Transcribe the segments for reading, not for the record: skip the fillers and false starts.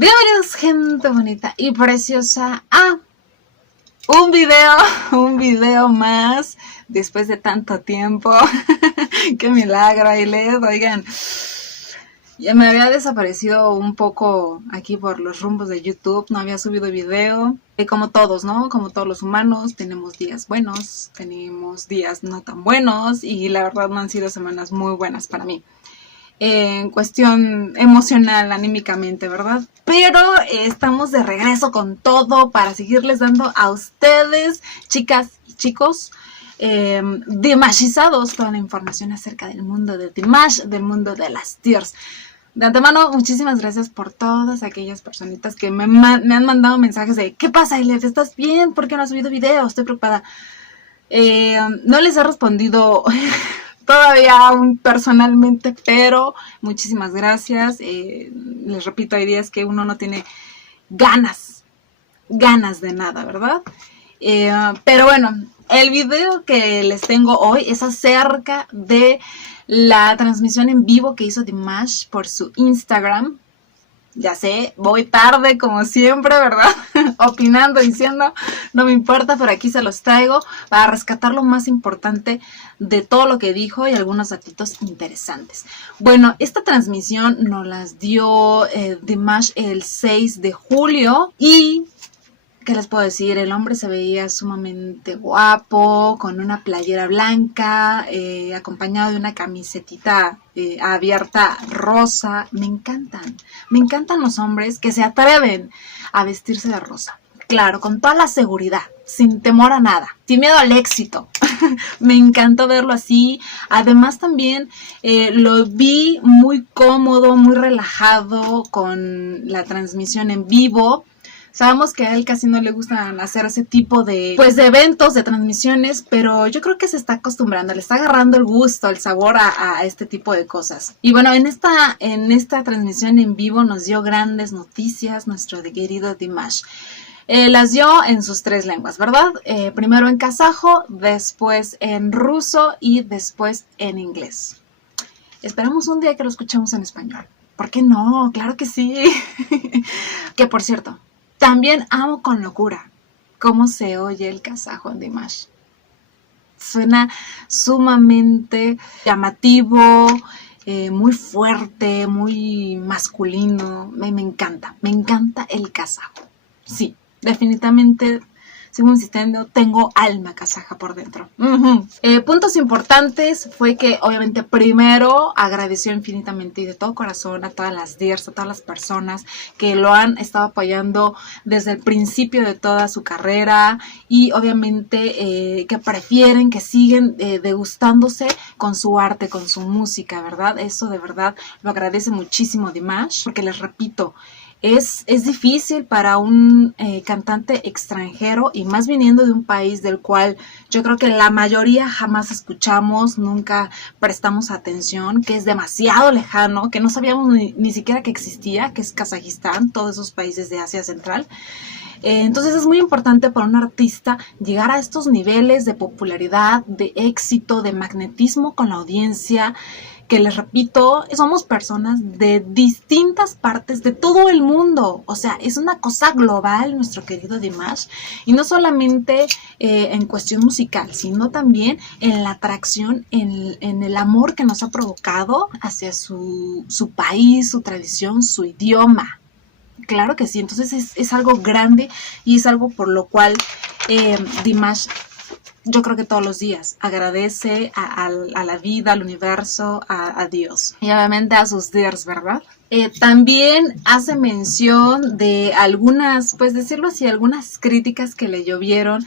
Bienvenidos, gente bonita y preciosa, a un video más después de tanto tiempo. Qué milagro, Ailet. Oigan, ya me había desaparecido un poco aquí por los rumbos de YouTube, no había subido video. Como todos, ¿no? Como todos los humanos, tenemos días buenos, tenemos días no tan buenos, y la verdad no han sido semanas muy buenas para mí. En cuestión emocional, anímicamente, ¿verdad? Pero estamos de regreso con todo para seguirles dando a ustedes, chicas y chicos, Dimashizados, toda la información acerca del mundo de Dimash, del mundo de las Tears. De antemano, muchísimas gracias por todas aquellas personitas que me han mandado mensajes de ¿qué pasa, Ailet? ¿Estás bien? ¿Por qué no has subido video? Estoy preocupada. No les he respondido todavía personalmente, pero muchísimas gracias. Les repito, hay días que uno no tiene ganas de nada, ¿verdad? Pero bueno, el video que les tengo hoy es acerca de la transmisión en vivo que hizo Dimash por su Instagram. Ya sé, voy tarde como siempre, ¿verdad? Opinando, diciendo, no me importa, pero aquí se los traigo para rescatar lo más importante de todo lo que dijo y algunos datos interesantes. Bueno, esta transmisión nos las dio Dimash el 6 de julio y... ¿qué les puedo decir? El hombre se veía sumamente guapo, con una playera blanca, acompañado de una camisetita abierta rosa. Me encantan los hombres que se atreven a vestirse de rosa. Claro, con toda la seguridad, sin temor a nada, sin miedo al éxito. Me encantó verlo así. Además también lo vi muy cómodo, muy relajado con la transmisión en vivo. Sabemos que a él casi no le gusta hacer ese tipo de eventos, de transmisiones, pero yo creo que se está acostumbrando, le está agarrando el gusto, el sabor a este tipo de cosas. Y bueno, en esta transmisión en vivo nos dio grandes noticias nuestro querido Dimash. Las dio en sus 3 lenguas, ¿verdad? Primero en kazajo, después en ruso y después en inglés. Esperamos un día que lo escuchemos en español. ¿Por qué no? Claro que sí. Que por cierto, también amo con locura cómo se oye el kazajo en Dimash. Suena sumamente llamativo, muy fuerte, muy masculino. Me encanta el kazajo. Sí, definitivamente, sigo insistiendo, tengo alma kazaja por dentro. Puntos importantes fue que obviamente primero agradeció infinitamente y de todo corazón a todas las Dears, a todas las personas que lo han estado apoyando desde el principio de toda su carrera y obviamente que prefieren, que siguen degustándose con su arte, con su música, ¿verdad? Eso de verdad lo agradece muchísimo Dimash, porque les repito, es difícil para un cantante extranjero y más viniendo de un país del cual yo creo que la mayoría jamás escuchamos, nunca prestamos atención, que es demasiado lejano, que no sabíamos ni siquiera que existía, que es Kazajistán, todos esos países de Asia Central. Entonces es muy importante para un artista llegar a estos niveles de popularidad, de éxito, de magnetismo con la audiencia, que les repito, somos personas de distintas partes de todo el mundo. O sea, es una cosa global nuestro querido Dimash. Y no solamente en cuestión musical, sino también en la atracción, en el amor que nos ha provocado hacia su país, su tradición, su idioma. Claro que sí, entonces es algo grande y es algo por lo cual Dimash, yo creo que todos los días agradece a la vida, al universo, a Dios y obviamente a sus Dears, ¿verdad? También hace mención de algunas, pues decirlo así, algunas críticas que le llovieron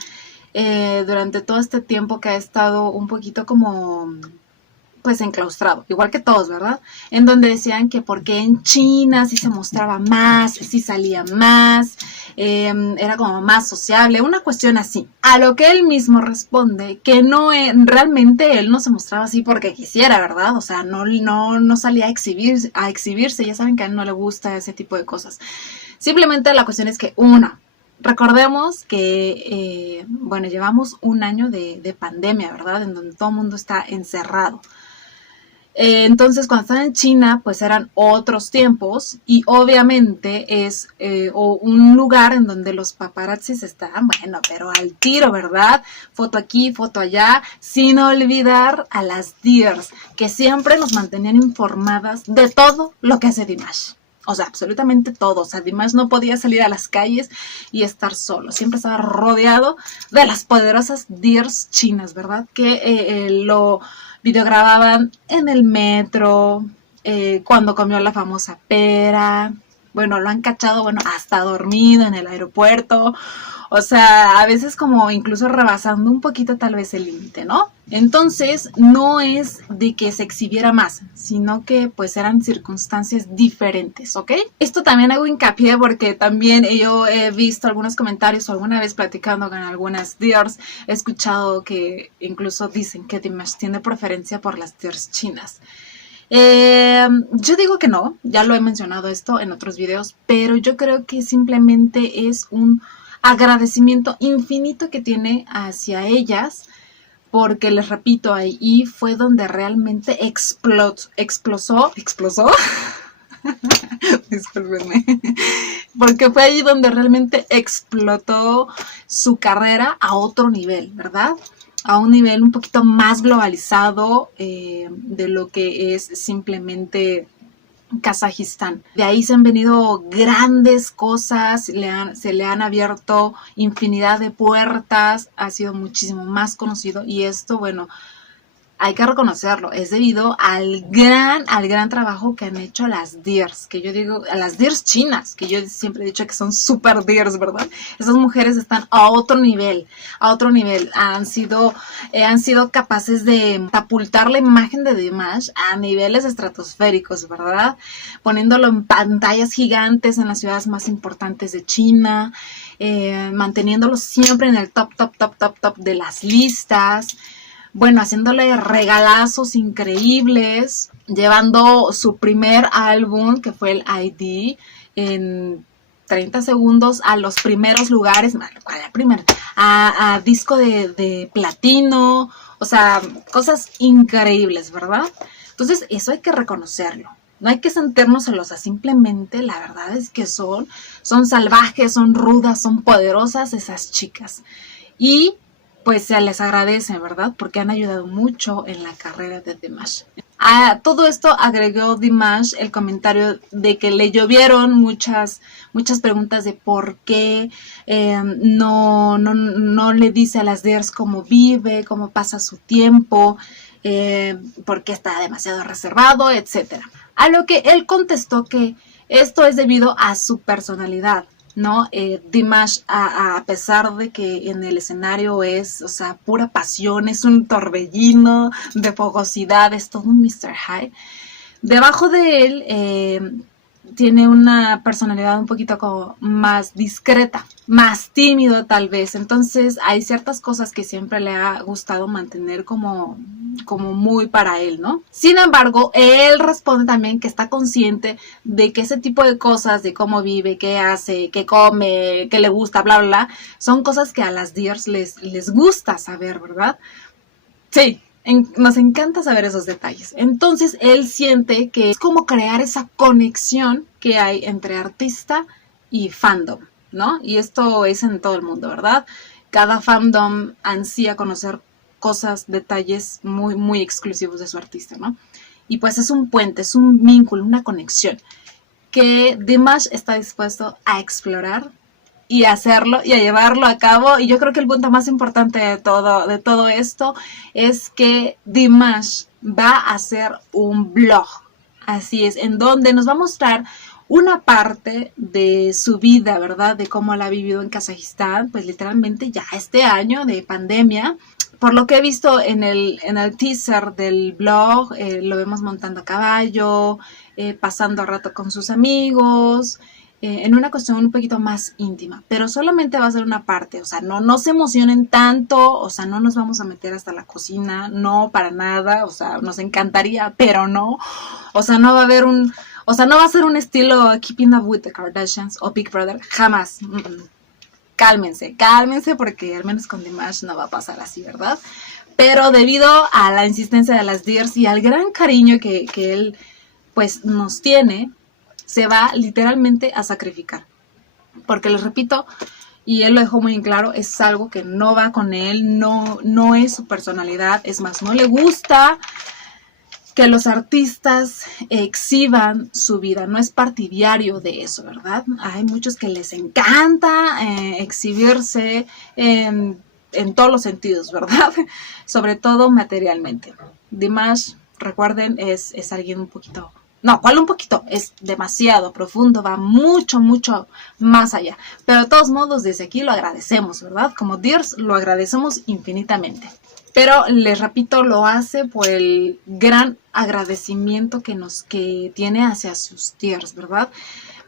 durante todo este tiempo que ha estado un poquito como pues enclaustrado, igual que todos, ¿verdad? En donde decían que porque en China sí se mostraba más, sí salía más, era como más sociable, una cuestión así. A lo que él mismo responde que no, realmente él no se mostraba así porque quisiera, ¿verdad? O sea, no salía a exhibirse, ya saben que a él no le gusta ese tipo de cosas. Simplemente la cuestión es que, recordemos que, bueno, llevamos un año de pandemia, ¿verdad? En donde todo el mundo está encerrado. Entonces, cuando estaba en China, pues eran otros tiempos y obviamente es un lugar en donde los paparazzis están, bueno, pero al tiro, ¿verdad? Foto aquí, foto allá, sin olvidar a las dears, que siempre nos mantenían informadas de todo lo que hace Dimash. O sea, absolutamente todo. O sea, Dimash no podía salir a las calles y estar solo. Siempre estaba rodeado de las poderosas dears chinas, ¿verdad? Que lo videogrababan en el metro, cuando comió la famosa pera. Bueno, lo han cachado, bueno, hasta dormido en el aeropuerto. O sea, a veces como incluso rebasando un poquito tal vez el límite, ¿no? Entonces, no es de que se exhibiera más, sino que pues eran circunstancias diferentes, ¿ok? Esto también hago hincapié porque también yo he visto algunos comentarios o alguna vez platicando con algunas dears, he escuchado que incluso dicen que Dimash tiene preferencia por las dears chinas. Yo digo que no, ya lo he mencionado esto en otros videos, pero yo creo que simplemente es un agradecimiento infinito que tiene hacia ellas, porque les repito, ahí fue donde realmente explosó, discúlpenme, porque fue ahí donde realmente explotó su carrera a otro nivel, ¿verdad? A un nivel un poquito más globalizado de lo que es simplemente Kazajistán. De ahí se han venido grandes cosas, se le han abierto infinidad de puertas, ha sido muchísimo más conocido y esto, bueno, hay que reconocerlo, es debido al gran trabajo que han hecho las dears, que yo digo, a las dears chinas, que yo siempre he dicho que son super dears, ¿verdad? Esas mujeres están a otro nivel, han sido capaces de catapultar la imagen de Dimash a niveles estratosféricos, ¿verdad? Poniéndolo en pantallas gigantes en las ciudades más importantes de China, manteniéndolo siempre en el top de las listas. Bueno, haciéndole regalazos increíbles, llevando su primer álbum, que fue el ID, en 30 segundos a los primeros lugares, a disco de platino, o sea, cosas increíbles, ¿verdad? Entonces, eso hay que reconocerlo. No hay que sentirnos celosas, simplemente la verdad es que son salvajes, son rudas, son poderosas esas chicas. Y pues se les agradece, ¿verdad? Porque han ayudado mucho en la carrera de Dimash. A todo esto agregó Dimash el comentario de que le llovieron muchas preguntas de por qué no le dice a las dears cómo vive, cómo pasa su tiempo, por qué está demasiado reservado, etc. A lo que él contestó que esto es debido a su personalidad, ¿no? Dimash, a pesar de que en el escenario es, o sea, pura pasión, es un torbellino de fogosidad, es todo un Mr. High. Debajo de él tiene una personalidad un poquito como más discreta, más tímido tal vez. Entonces hay ciertas cosas que siempre le ha gustado mantener como muy para él, ¿no? Sin embargo, él responde también que está consciente de que ese tipo de cosas, de cómo vive, qué hace, qué come, qué le gusta, bla, bla, bla, son cosas que a las dears les gusta saber, ¿verdad? Sí. Nos encanta saber esos detalles. Entonces él siente que es como crear esa conexión que hay entre artista y fandom, ¿no? Y esto es en todo el mundo, ¿verdad? Cada fandom ansía conocer cosas, detalles muy exclusivos de su artista, ¿no? Y pues es un puente, es un vínculo, una conexión que Dimash está dispuesto a explorar y a hacerlo y a llevarlo a cabo. Y yo creo que el punto más importante de todo esto es que Dimash va a hacer un blog. Así es, en donde nos va a mostrar una parte de su vida, ¿verdad? De cómo la ha vivido en Kazajistán, pues literalmente ya este año de pandemia. Por lo que he visto en el teaser del blog, lo vemos montando a caballo, pasando rato con sus amigos, en una cuestión un poquito más íntima, pero solamente va a ser una parte, o sea, no se emocionen tanto, o sea, no nos vamos a meter hasta la cocina, no, para nada, o sea, nos encantaría, pero no, o sea, no va a ser un estilo Keeping Up with the Kardashians o Big Brother, jamás. Cálmense, porque al menos con Dimash no va a pasar así, ¿verdad? pero debido a la insistencia de las Dears y al gran cariño que él pues nos tiene, se va literalmente a sacrificar. Porque les repito, y él lo dejó muy en claro, es algo que no va con él, no es su personalidad, es más, no le gusta que los artistas exhiban su vida, no es partidario de eso, ¿verdad? Hay muchos que les encanta exhibirse en todos los sentidos, ¿verdad? Sobre todo materialmente. Dimash, recuerden, es alguien un poquito... No, ¿cuál un poquito? Es demasiado profundo, va mucho, mucho más allá. Pero de todos modos, desde aquí lo agradecemos, ¿verdad? Como Dears, lo agradecemos infinitamente. Pero les repito, lo hace por el gran agradecimiento que tiene hacia sus Dears, ¿verdad?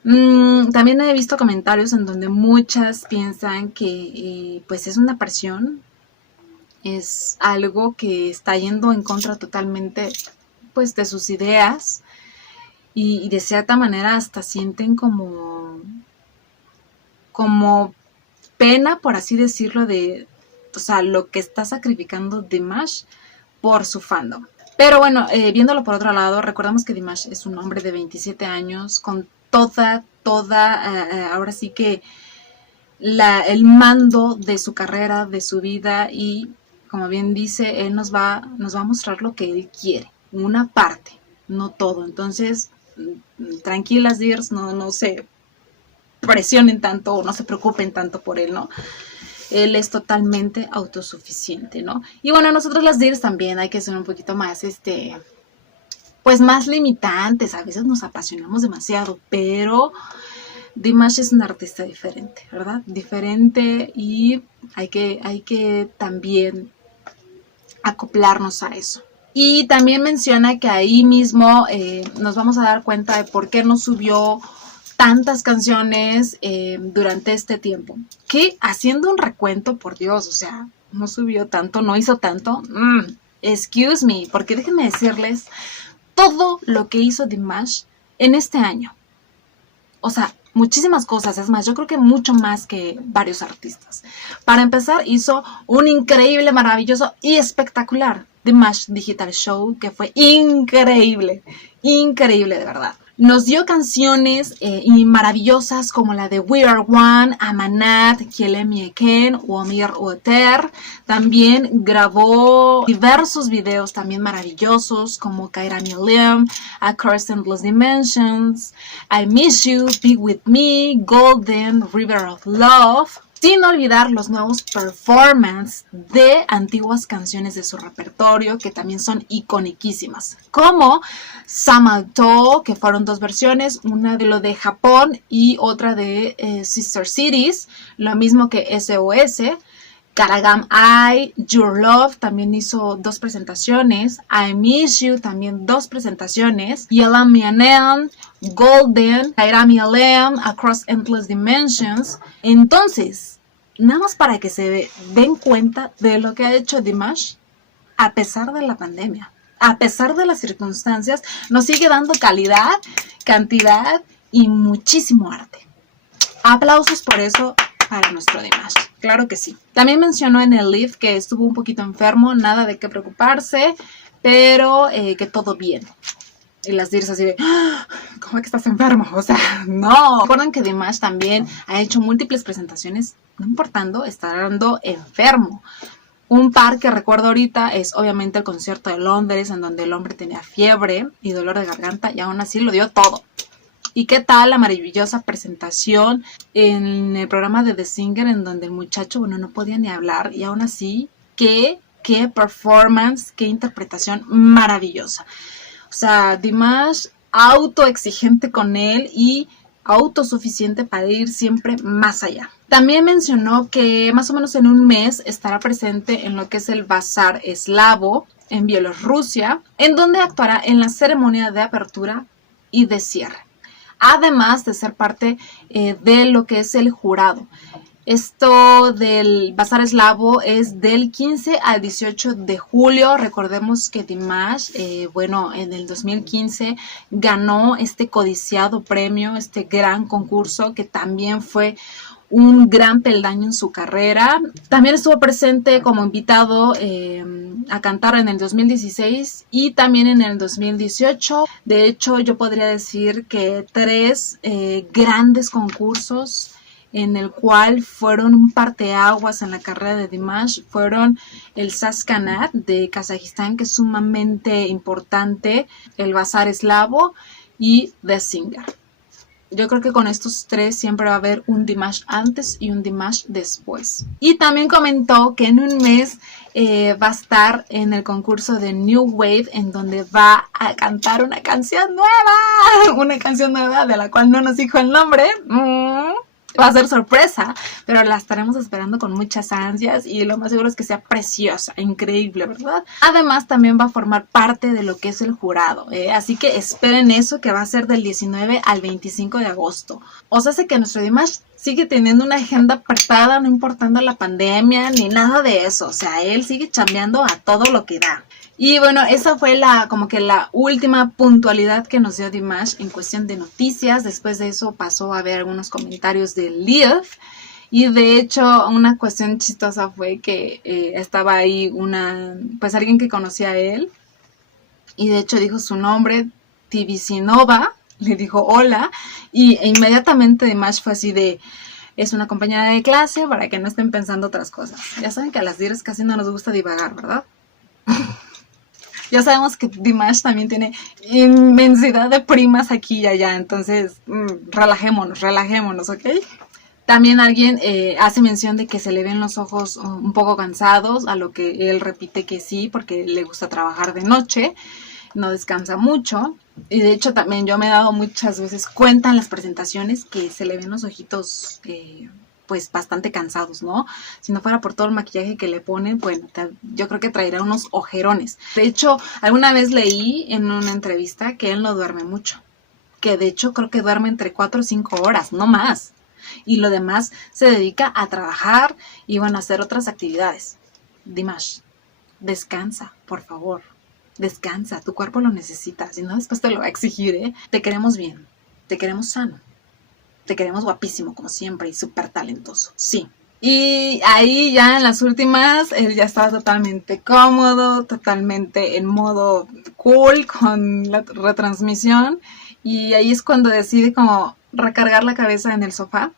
También he visto comentarios en donde muchas piensan que pues es una presión, es algo que está yendo en contra totalmente pues de sus ideas y de cierta manera hasta sienten como pena, por así decirlo, de, o sea, lo que está sacrificando Dimash por su fandom. Pero bueno, viéndolo por otro lado, recordamos que Dimash es un hombre de 27 años con toda, ahora sí que el mando de su carrera, de su vida, y como bien dice, él nos va a mostrar lo que él quiere, una parte, no todo. Entonces, tranquilas, Dears, no se presionen tanto o no se preocupen tanto por él, ¿no? Él es totalmente autosuficiente, ¿no? Y bueno, nosotros las Dears también hay que ser un poquito más, pues más limitantes. A veces nos apasionamos demasiado, pero Dimash es un artista diferente, ¿verdad? Diferente, y hay que también acoplarnos a eso. Y también menciona que ahí mismo nos vamos a dar cuenta de por qué no subió tantas canciones durante este tiempo. Que haciendo un recuento, por Dios, o sea, no subió tanto, no hizo tanto. Excuse me, porque déjenme decirles todo lo que hizo Dimash en este año. O sea, muchísimas cosas, es más, yo creo que mucho más que varios artistas. Para empezar, hizo un increíble, maravilloso y espectacular Dimash Digital Show, que fue increíble, increíble de verdad. Nos dio canciones maravillosas como la de We Are One, Amanat, Kielem Yeken, Uomir Ueter. También grabó diversos videos también maravillosos como Kairami Liam, Across Endless Dimensions, I Miss You, Be With Me, Golden, River of Love. Sin olvidar los nuevos performances de antiguas canciones de su repertorio que también son iconiquísimas, como Samalto, que fueron dos versiones, una de lo de Japón y otra de Sister Cities, lo mismo que SOS. Karagam I, Your Love también hizo dos presentaciones, I Miss You también dos presentaciones, Yelam Mianem, Golden, Kairami Alem, Across Endless Dimensions. Entonces, nada más para que se den cuenta de lo que ha hecho Dimash a pesar de la pandemia, a pesar de las circunstancias, nos sigue dando calidad, cantidad y muchísimo arte. Aplausos por eso para nuestro Dimash, claro que sí. También mencionó en el live que estuvo un poquito enfermo, nada de qué preocuparse, pero que todo bien. Y las Dears así de, ¿cómo que estás enfermo? O sea, no. Recuerden que Dimash también ha hecho múltiples presentaciones, no importando estar enfermo. Un par que recuerdo ahorita es obviamente el concierto de Londres, en donde el hombre tenía fiebre y dolor de garganta y aún así lo dio todo. ¿Y qué tal la maravillosa presentación en el programa de The Singer, en donde el muchacho, bueno, no podía ni hablar y aún así, qué performance, qué interpretación maravillosa? O sea, Dimash autoexigente con él y autosuficiente para ir siempre más allá. También mencionó que más o menos en un mes estará presente en lo que es el Bazar Eslavo en Bielorrusia, en donde actuará en la ceremonia de apertura y de cierre, además de ser parte de lo que es el jurado. Esto del Bazar Eslavo es del 15 al 18 de julio. Recordemos que Dimash, bueno, en el 2015 ganó este codiciado premio, este gran concurso que también fue un gran peldaño en su carrera. También estuvo presente como invitado a cantar en el 2016 y también en el 2018. De hecho, yo podría decir que 3 grandes concursos en el cual fueron un parteaguas en la carrera de Dimash, fueron el Saskanat de Kazajistán, que es sumamente importante, el Bazar Eslavo y The Singer. Yo creo que con estos 3 siempre va a haber un Dimash antes y un Dimash después. Y también comentó que en un mes va a estar en el concurso de New Wave, en donde va a cantar una canción nueva. Una canción nueva de la cual no nos dijo el nombre. Va a ser sorpresa, pero la estaremos esperando con muchas ansias y lo más seguro es que sea preciosa, increíble, ¿verdad? Además, también va a formar parte de lo que es el jurado, así que esperen eso, que va a ser del 19 al 25 de agosto. O sea, sé que nuestro Dimash sigue teniendo una agenda apretada, no importando la pandemia ni nada de eso. O sea, él sigue chambeando a todo lo que da. Y bueno, esa fue como que la última puntualidad que nos dio Dimash en cuestión de noticias. Después de eso pasó a ver algunos comentarios de Liv. Y de hecho, una cuestión chistosa fue que estaba ahí pues alguien que conocía a él. Y de hecho dijo su nombre, Tibisinova, le dijo hola. Y inmediatamente Dimash fue así de... Es una compañera de clase para que no estén pensando otras cosas. Ya saben que a las Dirs casi no nos gusta divagar, ¿verdad? Ya sabemos que Dimash también tiene inmensidad de primas aquí y allá, entonces relajémonos, ¿ok? También alguien hace mención de que se le ven los ojos un poco cansados, a lo que él repite que sí, porque le gusta trabajar de noche, no descansa mucho. Y de hecho también yo me he dado muchas veces cuenta en las presentaciones que se le ven los ojitos pues bastante cansados, ¿no? Si no fuera por todo el maquillaje que le ponen, bueno, yo creo que traerá unos ojerones. De hecho, alguna vez leí en una entrevista que él no duerme mucho, que de hecho creo que duerme entre 4 o 5 horas, no más. Y lo demás se dedica a trabajar y bueno, a hacer otras actividades. Dimash, descansa, por favor. Descansa, tu cuerpo lo necesita, si no después te lo va a exigir, ¿eh? Te queremos bien, te queremos sano. Te queremos guapísimo, como siempre, y súper talentoso, sí. Y ahí ya en las últimas, él ya estaba totalmente cómodo, totalmente en modo cool con la retransmisión. Y ahí es cuando decide como recargar la cabeza en el sofá.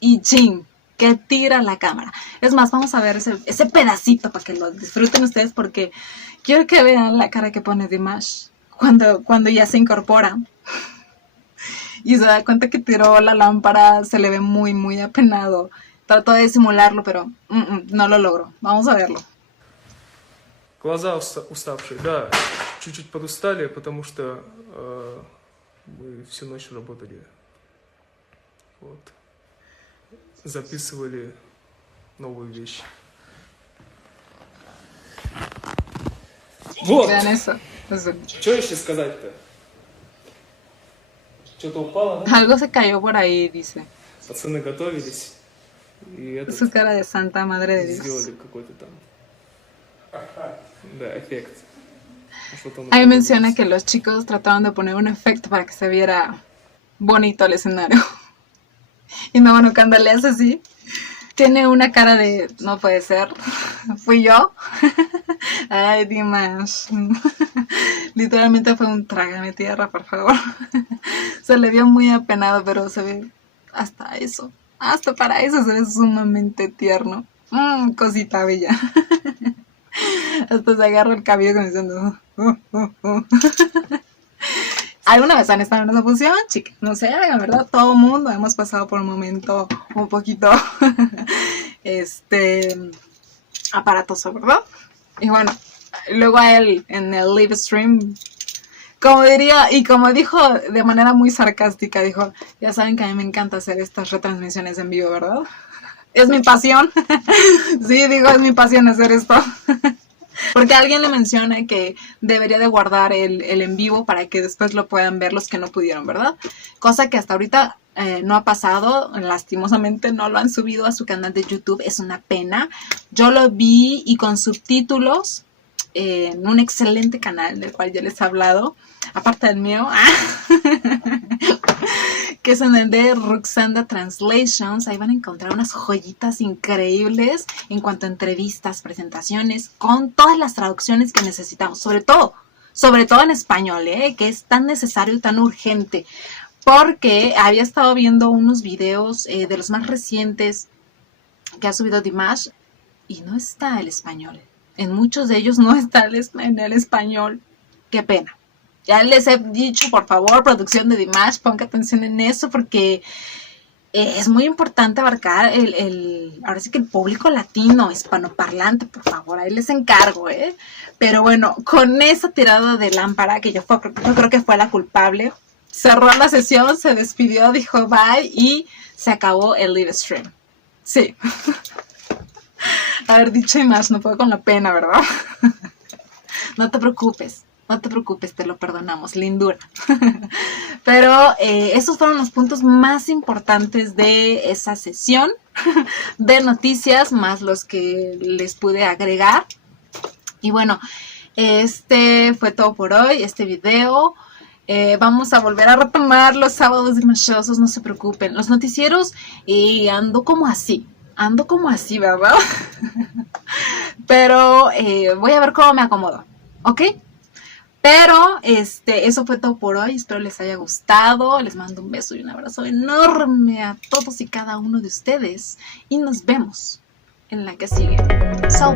Y ¡chin! Que tira la cámara. Es más, vamos a ver ese pedacito para que lo disfruten ustedes, porque quiero que vean la cara que pone Dimash cuando ya se incorpora. Y se da cuenta que tiró la lámpara, se le ve muy, muy apenado. Trató de disimularlo, pero no lo logró. Vamos a verlo. Глаза уставшие, да. Чуть-чуть подустали, потому что мы всю ночь работали. Вот. Записывали новые вещи. Вот! Vean eso. Что еще сказать-то? Что-то упало, да? Algo se cayó por ahí, dice. Пацаны готовились. И Su cara de santa madre de Dios. сделали какой-то там. Да, эффект. Ahí menciona que los chicos trataron de poner un efecto para que se viera bonito el escenario. Y no, bueno, cuando le hace así, tiene una cara de, no puede ser, fui yo. Ay, Dimash. Literalmente fue un trágame tierra, por favor. Se le vio muy apenado, pero se ve hasta eso. Hasta para eso se ve sumamente tierno. Cosita bella. Hasta se agarra el cabello como diciendo... ¿Alguna vez han estado en esa función, chicas? No sé, ¿verdad? Todo el mundo hemos pasado por un momento un poquito aparatoso, ¿verdad? Y bueno, luego a él en el live stream, como diría, y como dijo de manera muy sarcástica, dijo, ya saben que a mí me encanta hacer estas retransmisiones en vivo, ¿verdad? Es mi pasión. Sí, digo, es mi pasión hacer esto. Porque alguien le menciona que debería de guardar el en vivo para que después lo puedan ver los que no pudieron, ¿verdad? Cosa que hasta ahorita no ha pasado, lastimosamente no lo han subido a su canal de YouTube, es una pena. Yo lo vi y con subtítulos en un excelente canal del cual ya les he hablado, aparte del mío, que es en el de Ruxanda Translations. Ahí van a encontrar unas joyitas increíbles en cuanto a entrevistas, presentaciones, con todas las traducciones que necesitamos, sobre todo en español, que es tan necesario y tan urgente, porque había estado viendo unos videos de los más recientes que ha subido Dimash y no está el español. En muchos de ellos no está en el español. Qué pena. Ya les he dicho, por favor, producción de Dimash, ponga atención en eso, porque es muy importante abarcar ahora sí que el público latino, hispanoparlante, por favor, ahí les encargo, Pero bueno, con esa tirada de lámpara, que yo creo que fue la culpable, cerró la sesión, se despidió, dijo bye y se acabó el live stream. Sí. Haber dicho y más, no puedo con la pena, ¿verdad? No te preocupes, te lo perdonamos, lindura. Pero esos fueron los puntos más importantes de esa sesión de noticias, más los que les pude agregar. Y bueno, este fue todo por hoy, este video. Vamos a volver a retomar los sábados dimashosos, no se preocupen. Los noticieros, ando como así, ¿verdad? Pero voy a ver cómo me acomodo, ¿ok? Pero eso fue todo por hoy. Espero les haya gustado. Les mando un beso y un abrazo enorme a todos y cada uno de ustedes. Y nos vemos en la que sigue. So,